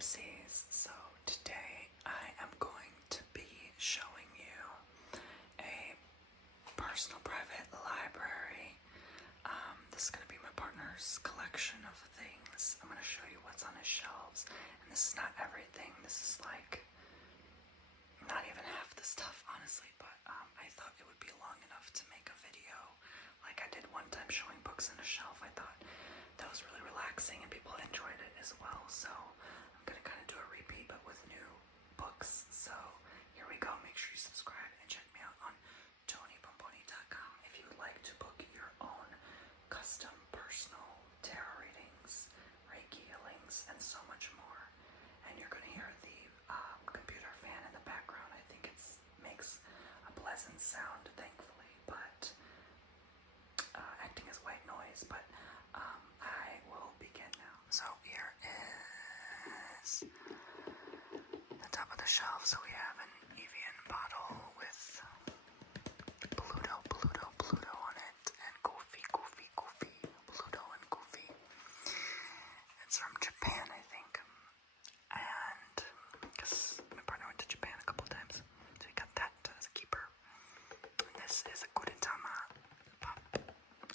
Oopsies. So today I am going to be showing you a personal private library. This is going to be my partner's collection of things. I'm going to show you what's on his shelves. And this is not everything. This is like not even half the stuff, honestly, but I thought it would be long enough to make a video like I did one time showing books on a shelf. I thought that was really relaxing and people enjoyed it as well. So I'm going to kind of do a repeat but with new books. So here we go. Make sure you subscribe and check me out on TonyBomboni.com if you would like to book your own custom personal tarot readings, Reiki healings, and so much more. And you're going to hear the computer fan in the background. I think it makes a pleasant sound, thankfully, but acting as white noise. But I will begin now. So here is the top of the shelf. So we have an Evian bottle with Pluto on it, and Goofy, Pluto and Goofy. It's from Japan, I think. And because my partner went to Japan a couple times, so we got that as a keeper. And this is a Gudetama Pop,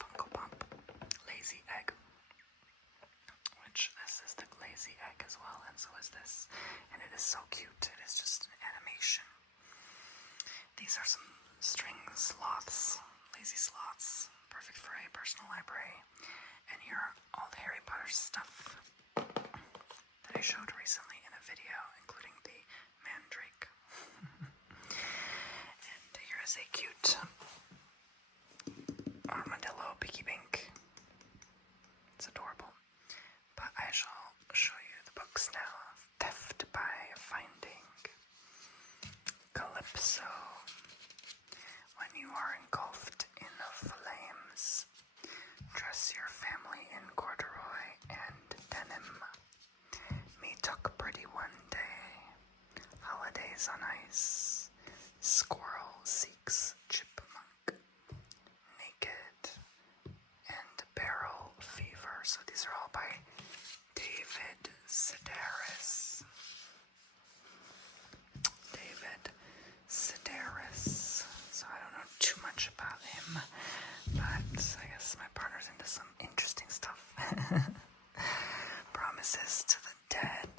Funko Pop, Lazy Egg. Which this is the lazy egg as well, and so is this. And it is so cute. It is just an animation. These are some string sloths, lazy sloths, perfect for a personal library. And here are all the Harry Potter stuff that I showed recently in a video, including the Mandrake. And here is a cute armadillo piggy bank. It's adorable. But I shall show you the books now. Theft by Finding. Calypso. When you are engulfed in flames. Dress your family in corduroy and denim. Me tuck pretty one day. Holidays on ice. Squirrel seeks chipmunk. Naked. And Barrel Fever. So these are all by David Sedaris. So I don't know too much about him, but I guess my partner's into some interesting stuff. Promises to the Dead.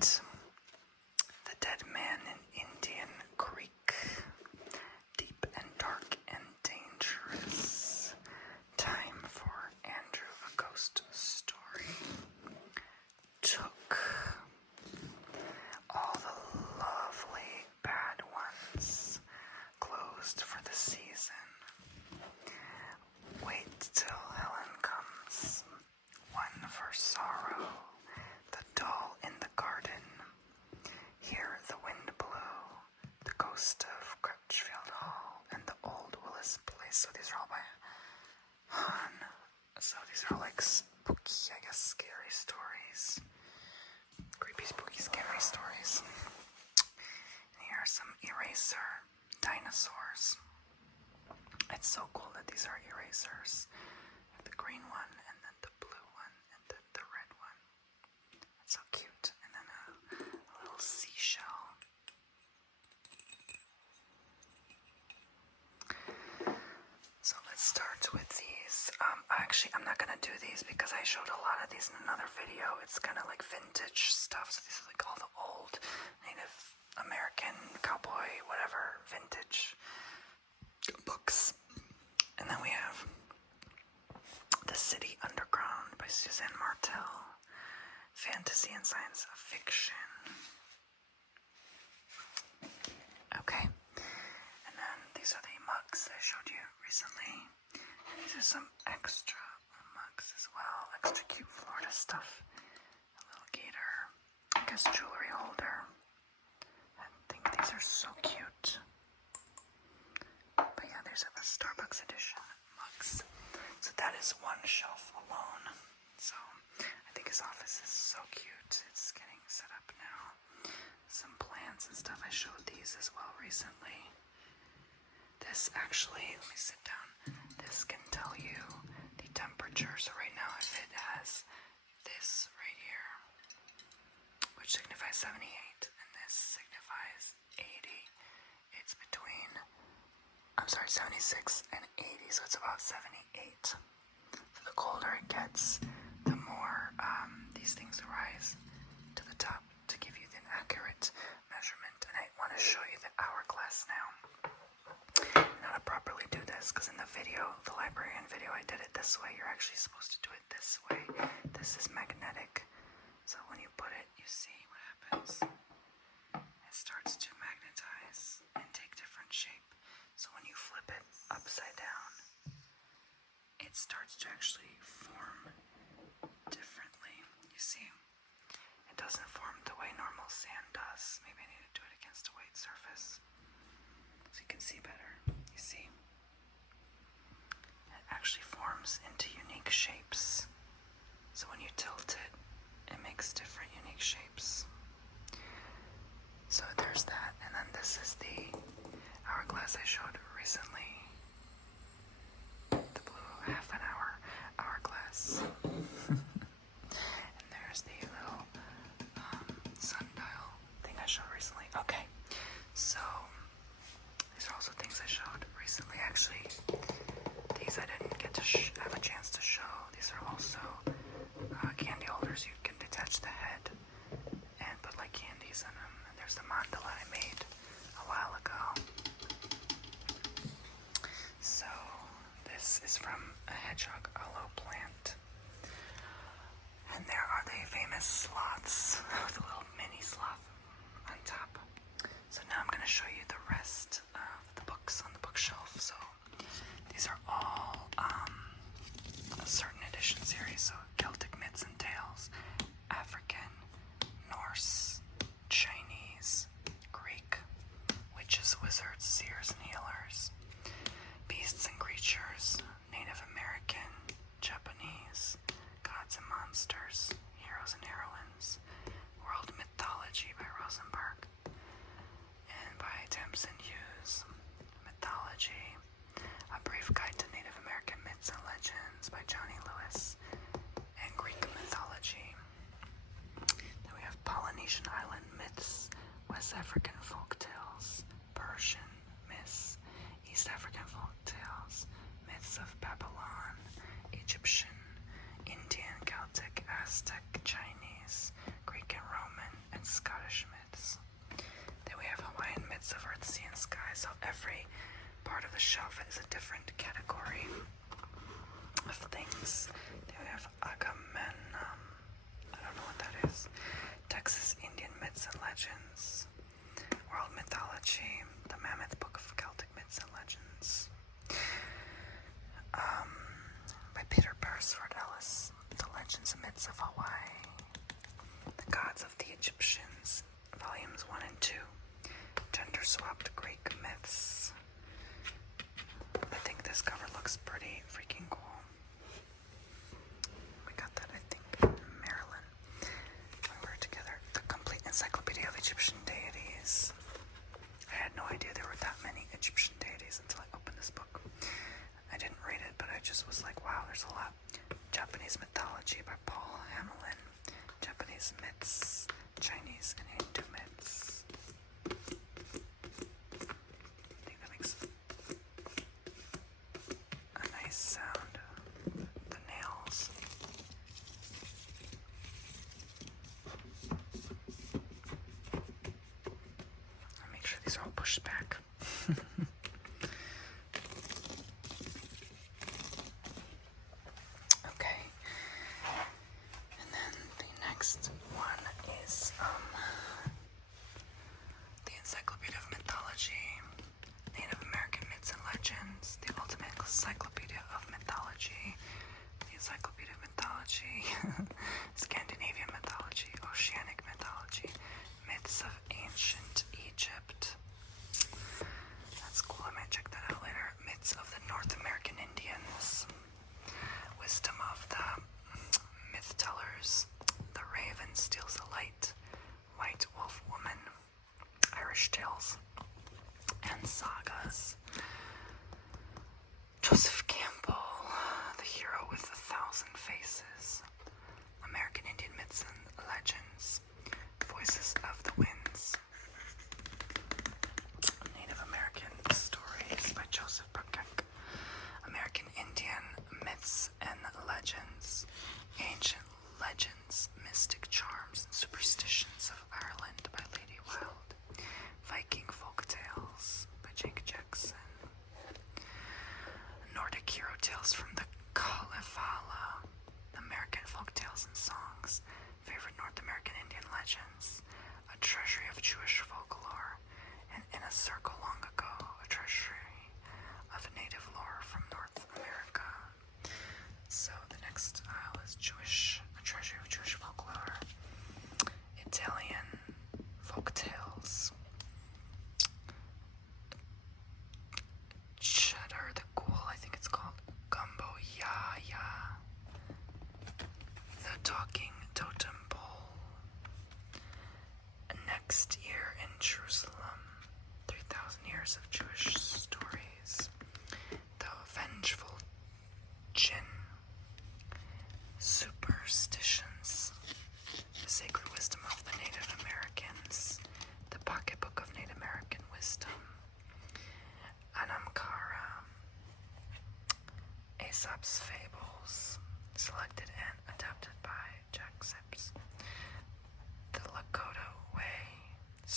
The Dead Man in Indian Creek. Deep and dark and dangerous. Time for Andrew, a ghost story. Took. All the lovely bad ones. Closed for the season. Wait till Helen comes. One for sorrow. The doll in the garden. Hear the wind blow. The ghost of Crutchfield Hall and the old Willis Place. So these are all by Han. So these are all like spooky, I guess, scary stories. Creepy, spooky, scary stories. And here are some eraser dinosaurs. It's so cool that these are erasers. The green one, and then the blue one, and then the red one. It's so cute. And then a little seashell. So let's start with these. Actually, I'm not going to do these because I showed a lot of these in another video. It's kind of like vintage stuff. So these are like all the old Native American, cowboy, whatever, vintage books. And then we have The City Underground by Suzanne Martel. Fantasy and science fiction. Okay. And then these are the mugs I showed you recently. And these are some extra mugs as well. Extra cute Florida stuff. A little gator. I guess jewelry holder. I think these are so cute. But yeah, there's a Starbucks edition mugs. So that is one shelf alone. So I think his office is so cute. It's getting set up now. Some plants and stuff. I showed these as well recently. This actually, let me sit down. This can tell you the temperature. So right now if it has this right here, which signifies 78, and this signifies 80. It's between, 76 and 80, so it's about 78. So the colder it gets, the more these things rise to the top to give you an accurate measurement. And I want to show you the hourglass now. And how to properly do this, because in the video, the librarian video, I did it this way. You're actually supposed to do it this way. This is magnetic. So when you put it, you see what happens. It starts to magnetize and take different shape. So when you flip it upside down, it starts to actually form differently. You see, it doesn't form the way normal sand does. Maybe I need to do it against a white surface so you can see better. You see, it actually forms into unique shapes. So when you tilt it, it makes different unique shapes. So there's that, and then this is the hourglass I showed recently. The blue half an hour hourglass. And there's the little sundial thing I showed recently. Okay, so these are also things I showed recently. Actually, these I didn't get to have a chance to show. These are also candy holders. You can detach the head and put like candies in them. And there's the mandala I made a while ago. So this is from a hedgehog aloe plant. And there are the famous sloths with a little mini sloth on top. So now I'm going to show you the rest of the books on the bookshelf. So these are all a certain edition series. So Celtic Myths and Tales, African, Norse, Chinese, Greek, witches, wizards, seers, and healers, beasts and creatures, Native American, Japanese, gods and monsters, heroes and heroines, world mythology by Rosenberg, and by Tamsin Hughes, mythology, a brief guide to Native American myths and legends by Johnny Lewis, and Greek mythology. Then we have Polynesian island myths, West African folk tales, Persian myths, East African folk tales, myths of Babylon, Egyptian, Indian, Celtic, Aztec, Chinese, Greek and Roman, and Scottish myths. Then we have Hawaiian myths of earth, sea, and sky. So every part of the shelf is a different category of things. Then we have Agamemnon. I don't know what that is. Texas Indian myths and legends. World mythology. The Mammoth Book of Celtic Myths and Legends. By Peter Beresford Ellis. The Legends and Myths of Hawaii. The Gods of the Egyptians. Volumes 1 and 2. Gender-swapped Greek myths. I think this cover looks pretty freaking cool. We got that, I think, in Maryland when we were together. The Complete Encyclopedia of Egyptian Deities. I had no idea there were that many Egyptian deities until I opened this book. I didn't read it, but I just was like, wow, there's a lot. Japanese mythology by Paul Hamelin. Japanese myths, Chinese and Hindu myths. I think that makes a nice sound. The nails. I'll make sure these are all pushed back. Okay. And then the next one is the Encyclopedia of Mythology, Native American Myths and Legends, the Ultimate Encyclopedia of Mythology, the Encyclopedia of Mythology, Scandinavian Mythology, Oceanic Mythology, Myths of Ancient Egypt. That's cool, I might check that out later. Myths of the North American Indians, Wisdom of the Myth Tellers, The Raven Steals the Light, White Wolf Woman, Irish Tales, and Sagas. Joseph Campbell, The Hero with a Thousand Faces,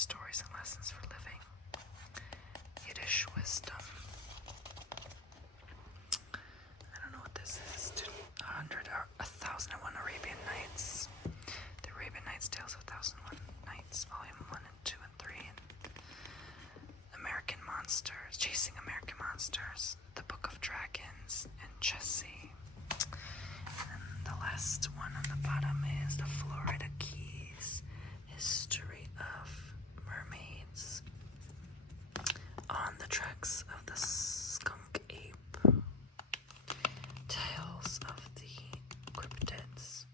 stories and lessons for living. Yiddish wisdom. I don't know what this is. 1001 Arabian Nights. The Arabian Nights Tales of 1001 Nights, Volume 1 and 2 and 3. And American Monsters, Chasing American Monsters, The Book of Dragons, and Jessie. And the last one on the bottom is The Florida Keys, History of Mermaids. On the Tracks of the Skunk Ape, Tales of the Cryptids.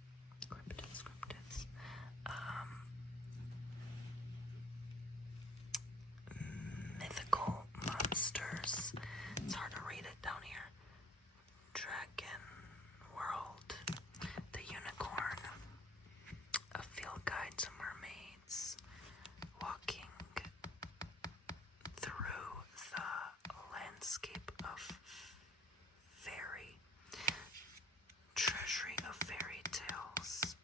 Mythical Monsters. It's hard to read it down here. Dragon World, The Unicorn, A Field Guide to Mermaids, Walking Through the Landscape of Fairy, Treasury of Fairy Tales,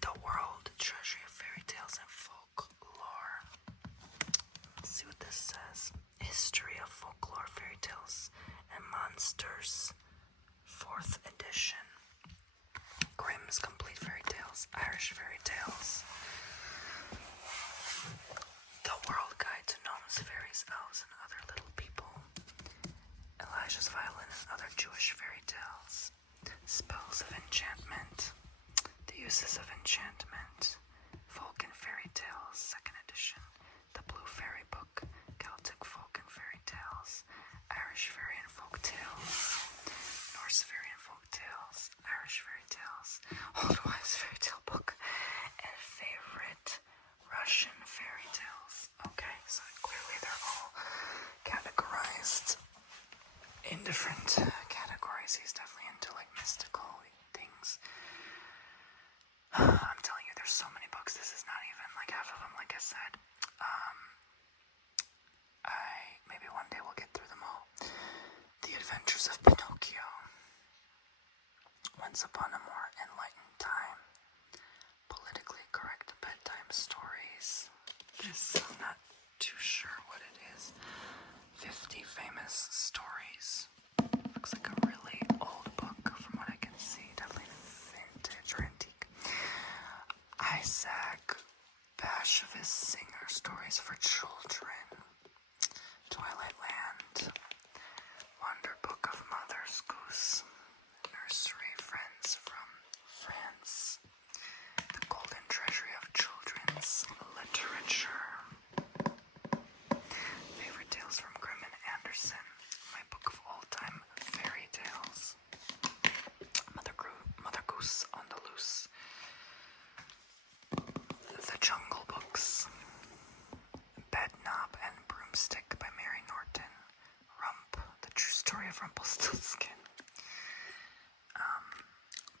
The World, Treasury of Fairy Tales and Folklore. Let's see what this says. History of Folklore, Fairy Tales and Monsters, 4th edition. Grimm's Complete Fairy Tales, Irish Fairy Tales. The World Guide to Gnomes, Fairies, Elves, and Other Little People. Elijah's Violin and Other Jewish Fairy Tales. Spells of Enchantment. The Uses of Enchantment. Folk and Fairy Tales, 2nd edition. The Blue Fairy Book. Celtic Folk and Fairy Tales. Irish Fairy and Folk Tales. Norse Fairy and Folk Tales. Irish Fairy Tales. Old Wives Fairy Tale Book. And Favorite Russian Fairy Tales. Okay, so clearly they're all categorized in different categories. He's definitely into like mystical things. I'm telling you, there's so many books. This is not even like half of them, like I said. Maybe one day we'll get through them all. The Adventures of Pinocchio. Once Upon a More Enlightened Time. Politically Correct Bedtime Stories. This, I'm not too sure what it is. 50 Famous Stories. Looks like a really old book from what I can see. Definitely vintage or antique. Isaac Bashevis Singer, Stories for Children. Twilight Land. Wonder Book of Mother's Goose. Nursery Friends from France. The Golden Treasury of Children's Literature. Favorite Tales from Grimm and Anderson. My book of all-time fairy tales. Mother Goose on the Loose. The Jungle Books. Bedknob and Broomstick by Mary Norton. Rump, The True Story of Rumpelstiltskin.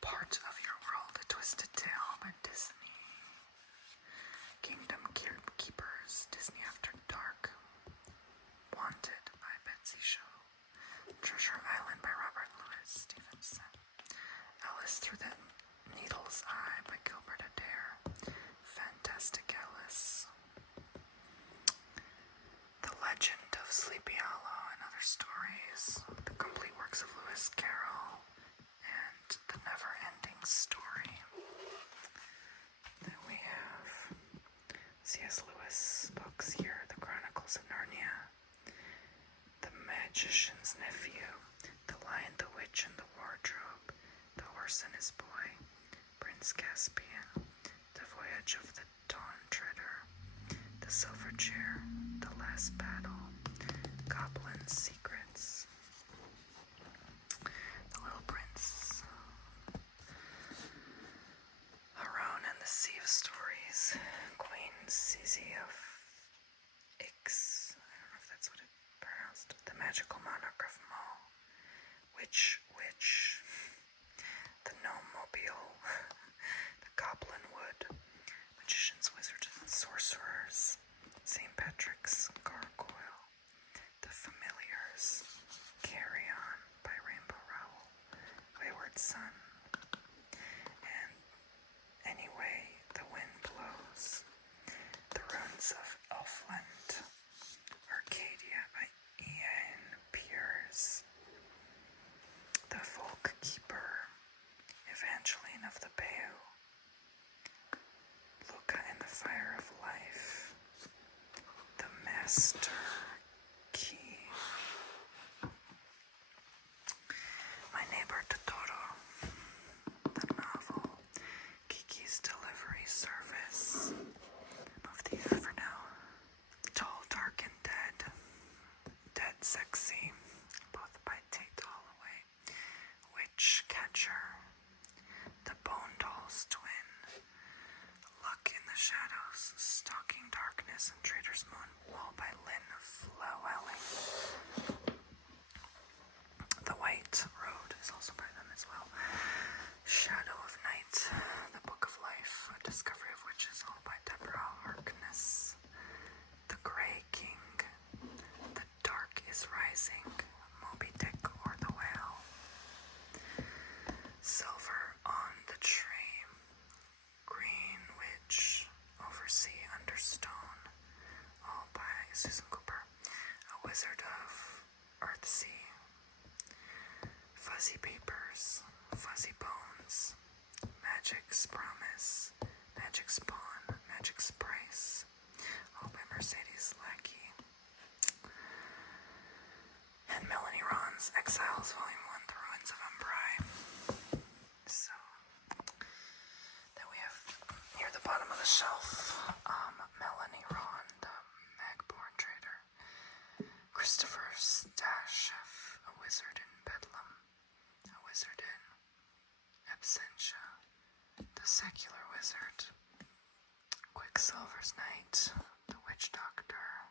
Part of Your World, A Twisted Tale by Disney. Kingdom Keepers, Disney After Dark. Wanted by Betsy Shaw. Treasure Island by Robert Louis Stevenson. Alice Through the Needle's Eye by Gilbert Adair. Fantastic Alice. The Legend of Sleepy Hollow and Other Stories. The Complete Works of Lewis Carroll. And The Never-Ending Story. Then we have C.S. Lewis books here. The Chronicles of Narnia. The Magician's Nephew. The Lion, the Witch, and the Wardrobe. The Horse and His Boy. Prince Caspian. The Voyage of the Dawn Treader. The Silver Chair. The Last Battle. Goblin's Secrets. The Little Prince. Haroun and the Sea of Stories. Queen Zizi of Ix. I don't know if that's what it's pronounced. The Magical Monarch of Mo. Witch. The Gnome Mobile. The Goblin Wood. Magicians, Wizards, and Sorcerers. St. Patrick's Gargoyle. The Familiars. Carry On by Rainbow Rowell. Wayward Son. And Anyway, The Wind Adventure, The Bone Doll's Twin, Luck in the Shadows, Stalking Darkness, and Trader's Moon, all by Lynn Flowelling. The White Road is also by them as well. Shadow of Night, The Book of Life, A Discovery of Witches, all by Deborah Harkness. The Grey King, The Dark is Rising, Moby Dick or the Whale. Silver on the Tree, Green Witch, Oversea Under Stone, all by Susan Cooper. A Wizard of Earthsea, Fuzzy Papers, Fuzzy Bones, Magic's Promise, Magic's Pawn, Magic's Price, all by Mercedes Lackey. And Melanie Ron's Exiles Volume 1, The Ruins of Umbrai. So, then we have near the bottom of the shelf, Melanie Ron, the Magborn Trader. Christopher Stasheff, A Wizard in Bedlam, A Wizard in Absentia, The Secular Wizard, Quicksilver's Knight, The Witch Doctor,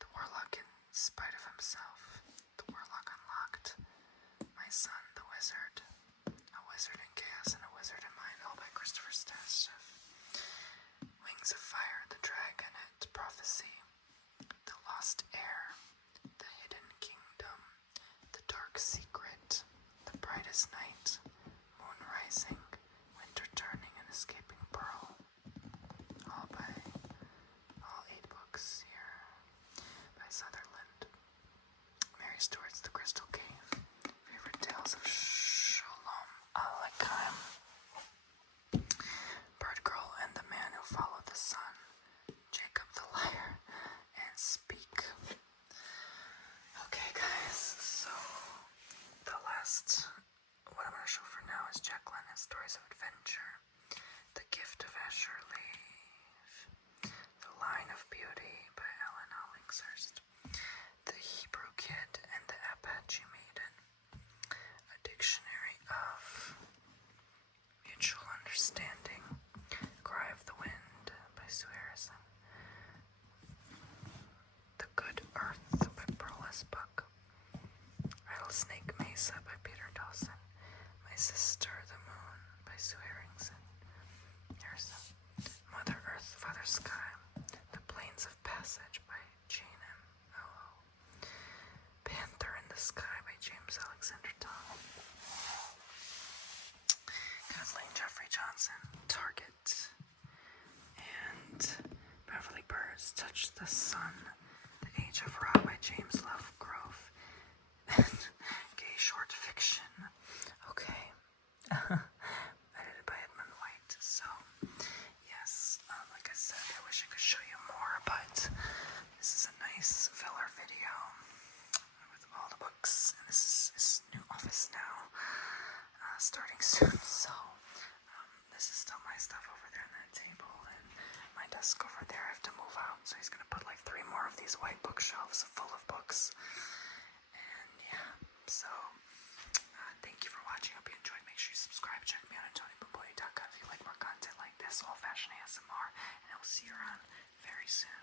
The Warlock in Spite of Himself, The Warlock Unlocked, My Son, The Wizard, A Wizard in Chaos, and A Wizard in Mind, all by Christopher Stasheff. Wings of Fire, The Dragonet Prophecy, The Lost Heir, The Hidden Kingdom, The Dark Secret, The Brightest Night, Moon Rising, Winter Turning, and Escaping Pearl, all 8 books here by Sutherland. Mary Stewart's The Crystal Cave, Favorite Tales of Sholom Aleichem, Bird Girl and the Man Who Followed the Sun, Jacob the Liar, and Speak. Okay guys, so the last, what I'm going to show for now is Jack London's Stories of Adventure, The Gift of Asher Leaf, The Line of Beauty by Ellen Hollingsworth, The Hebrew Kid and the Apache Maiden, A Dictionary of Mutual Understanding, Cry of the Wind by Sue Harrison, The Good Earth by Burles Buck, Rattlesnake Mesa by Peter Dawson, My Sister the Moon by Sue Harrison, Mother Earth, Father Sky, The Plains of Passage by Jane M. Mello, Panther in the Sky by James Alexander Tom, Kathleen Jeffrey Johnson, Target, and Beverly Burrs, Touch the Sun, The Age of Ra by James Lovegrove, and Gay Short Fiction, okay, edited by Edmund White. So, yes, like I said, I wish I could show you more, but this is a nice filler video with all the books, and this is new office now, starting soon, so this is still my stuff over there on that table, and my desk over there I have to move out, so he's gonna put like 3 more of these white bookshelves full of books, and yeah, so thank you for watching. Hope you enjoyed. Make sure you subscribe. Check me out at TonyBomboni.com if you like more content like this, old-fashioned ASMR, and I will see you around very soon.